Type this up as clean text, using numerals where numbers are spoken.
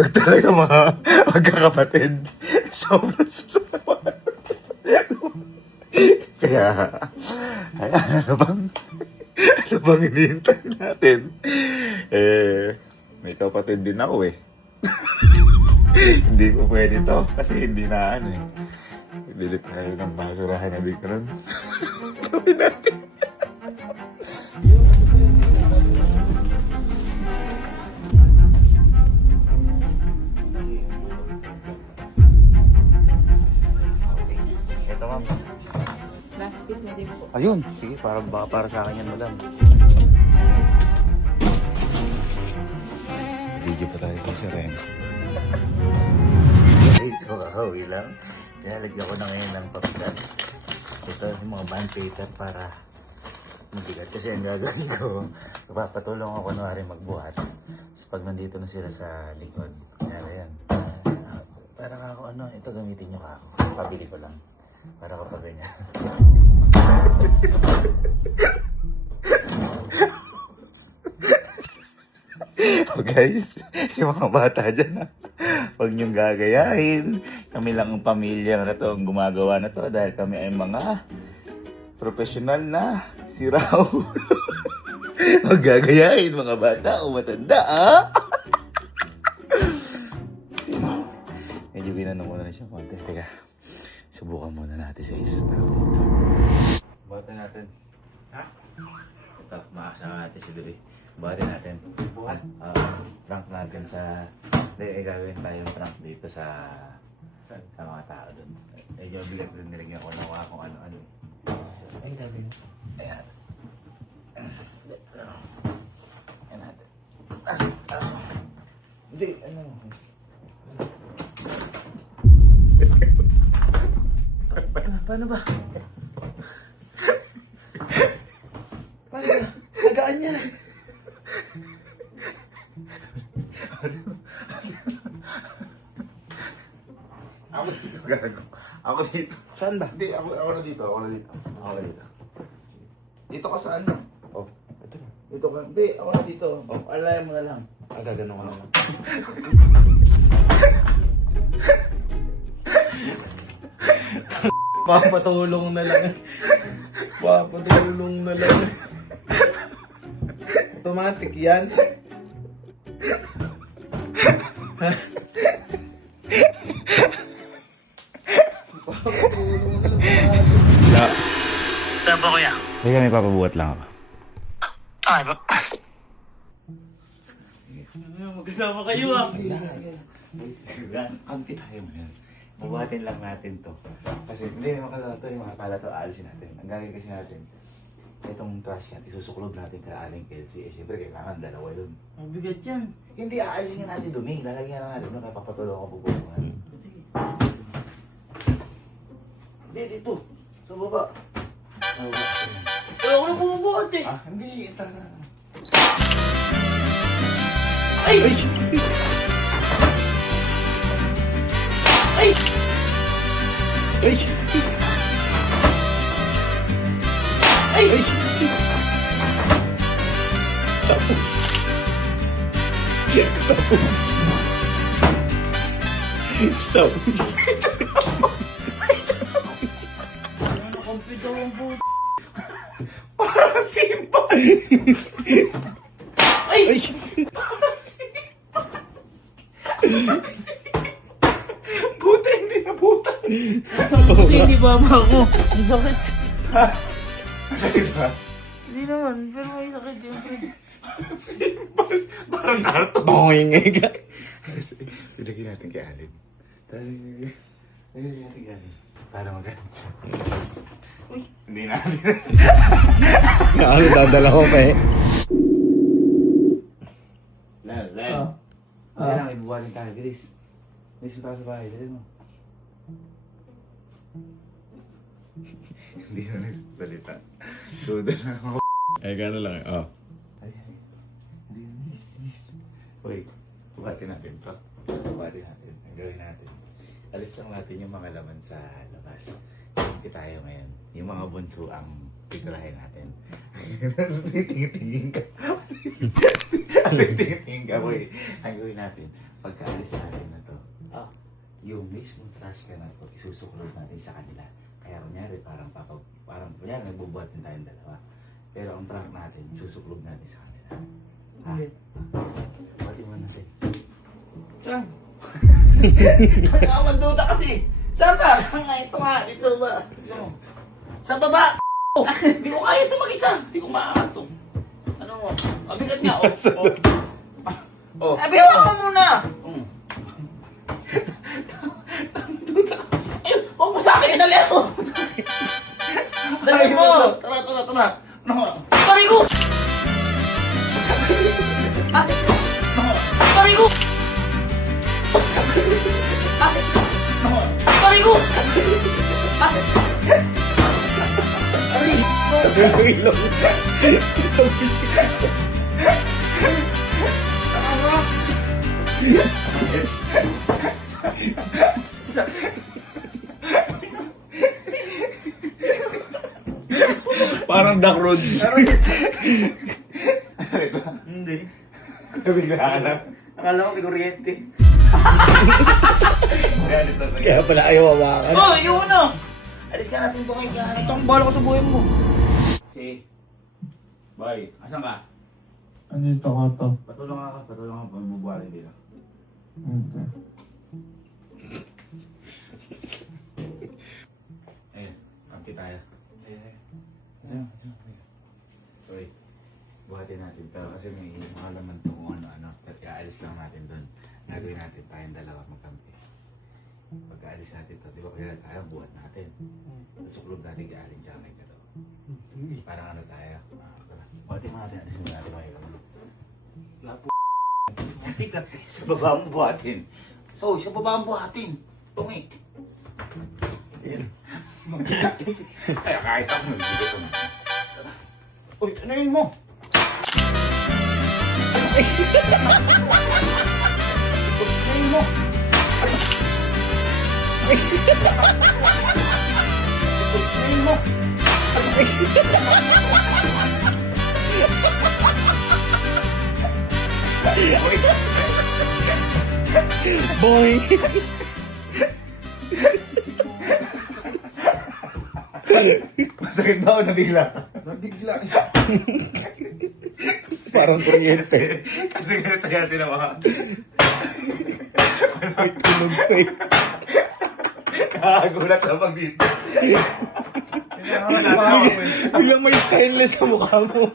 Pag talaga mga magkakapatid, sobrang sasama. Kaya, ano bang hinihintay natin? May kapatid din ako eh. Hindi ko pwede to kasi hindi na ano eh. Dilit tayo ng basurahan na di ko nun. Sabi natin. Ito ma'am. Last piece na din po. Ayun, sige, para sa akin yan madam. Video pa tayo kasi Ren. Okay, so ahoy lang. Nilalagyan ko na ngayon ng papigat. Ito yung mga band paper para mabigat. Kasi ang gagawin ko, papatulong ako kunwari magbuhat. So pag nandito na sila sa likod, kaya yan. Para ako ano, ito gamitin nyo ka ako. Pabili ko lang. Para kapag ganyan. Oh guys, yung mga bata dyan, huwag niyong gagayahin. Kami lang ang pamilya na to ang gumagawa na to dahil kami ay mga profesional na siraw. Huwag gagayahin mga bata o matanda, ah! Medyo binano muna na siya konti. Teka, subukan muna natin sa isa tao dito. Bata natin. Ha? Ito, maasama natin si Duri. Buhatin natin. Buhat? Prank natin sa... Hindi, gagawin tayong prank dito sa mga tao doon. Medyo bigat rin nilagyan ko na kung ano-ano. Ay, gagawin. Ayan. Ayan natin. Hindi, ano. Paano ba? Paano ba? Hagaan niya. Ako dito, gago. Ako dito. Saan ba? Hindi, ako na dito. Ako na dito. Dito ka saan na? Oh, ito. Dito ka. Hindi, ako na dito. Oh, alayan mo na lang. Gaganon ko na lang. Papatulong na lang. Papatulong na lang. Automatic yan. Wala. Saan ba kuya? Hindi kami papabuhat lang ako. Ay ba? Magkasama kayo ah. Kampi tayo ngayon. Mabuhatin lang natin to. Kasi hindi naman kalala to yung mga pala to, aalisin natin. Ang gagawin kasi natin, itong trash can, isusuklob natin kay Aling Kelsey. Eh, syempre, kailangan dalawa yun. Ang bigat yan. Hindi, aalisin nga natin dumi. Lalagyan lang natin doon, kaya papatulong ako bubungan. Sige. Hindi, dito. Sa baba. Sa baba. Wala ko na bumubuhat eh. Ah, hindi. Ito na. Ay! Ay! Ay! Ay! Sabi. Wala na kumpito ang buhat. Parang simpas. Ay! Ay! Parang simpas. Buta, hindi na buta. Hindi ba ako? Ang sakit. Masakit ba? Hindi naman, pero may sakit yun. Simpas. Parang Naruto. Boing. Lagyan natin kay Alin. Lagyan natin kay Alin. Para maganda siya. Uy. Hindi natin. Ano, dadala ko pa eh. Lan. Kaya lang, ibubuhatin tayo. Bilis. Bilis mo tayo sa bahay. Dali mo. Hindi na nagsasalita. Duda na ako. Eh, gano'n lang eh. Oh. Ay. Hindi na. Bilis. Uy, buhatin natin to. Buhatin natin. Ang gawin natin. Alis lang natin yung mga laman sa labas. Hindi tayo ngayon. Yung mga bunso ang titirahin natin. Tingin ka. Tingin ka boy. Ang gawin natin, pagkaalis natin na to, yung mismo trash ka na to, isusuklod natin sa kanila. Kaya kunyari, parang kunyari, nagbubuhat din tayong dalawa. Pero ang prank natin, susuklod natin sa kanila. Ha? Pati mo na siya. Saan? Ang duda kasi. Saan ba? Ito nga, dito ba? Sa baba! Hindi ko kaya ito mag-isa. Hindi ko maato. Ano mo? Mabigat nga, oh. Abi, hawa ka muna! Duda kasi. Ayun, huwag mo sa akin, dali ako! Dali mo! Tara. Pari ko! Pari ko! Pari ko! Sabi mo ilong. Parang duck roads. Hindi. Biglaan lang. Akala ko may kuryente. Kaya pala ayaw hawakan. Oh, yun na! Alis ka natin po kayo. Ito ang bala ko sa buhay mo. Si, boy, asan ka? Andito ka to. Patulong ka, magbubuhalin dito. Okay. Ayun, ampi tayo. Sorry, buhatin natin to kasi may mga laman to kung ano-ano. Kaya alis lang natin doon. Nagawin natin tayong dalawa magkampi. Pagka-alis natin to, di ba kaya tayo buhat natin. Susuklog natin kay Aling Jamay ka to. Parang ano tayo. Buhatin mo natin, alisin mo natin mga Pikat. sa baba mo buhatin. So, sa baba ang buhatin. Tungi. Kaya kahit ako nagbigat ko na. Uy, ano yun mo? Ano yun mo? Ano yun mo? Boy! Masakit ba ako nabigla? Nabigla. Parang kuryente. Kasi ganito yan sila mga. Ay, tulog ko eh. Nakagulat na pag dito. Biglang may stainless sa mukha mo.